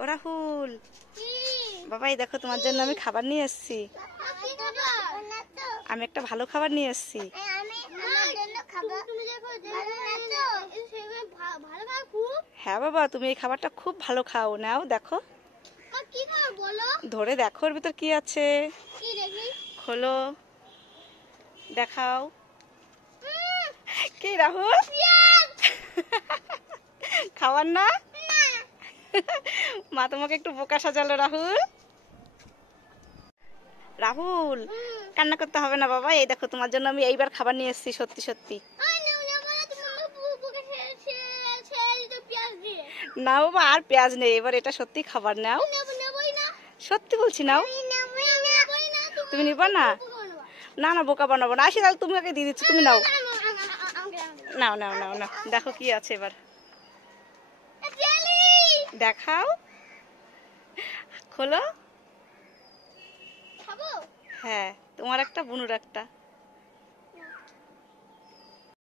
ও রাহুল, বাবা এই দেখো তোমার জন্য আমি খাবার নিয়ে এসেছি। আমি একটা ভালো খাবার নিয়ে এসেছি। হ্যাঁ বাবা, তুমি এই খাবারটা খুব ভালো খাও, নাও দেখো। ধরে দেখো ওর ভিতর কি আছে। খোলো, দেখাও। কি রাহুল, খাবার না? মা তোমাকে একটু বোকা সাজালো রাহুল। রাহুল, কান্না করতে হবে না বাবা, এই দেখো তোমার জন্য আমি এইবার খাবার নিয়ে এসেছি। সত্যি সত্যি না বাবা, আর পেঁয়াজ নেই, এবার এটা সত্যি খাবার। নাও, সত্যি বলছি নাও। তুমি নিবা না? না না, বোকা বানাবো না। আসি তাহলে, তুমি আগে দিয়ে দিচ্ছি, তুমি নাও। নাও নাও নাও নাও, দেখো কি আছে এবার। দেখাও, খোলো। হ্যাঁ, তোমার একটা, বুনুর একটা।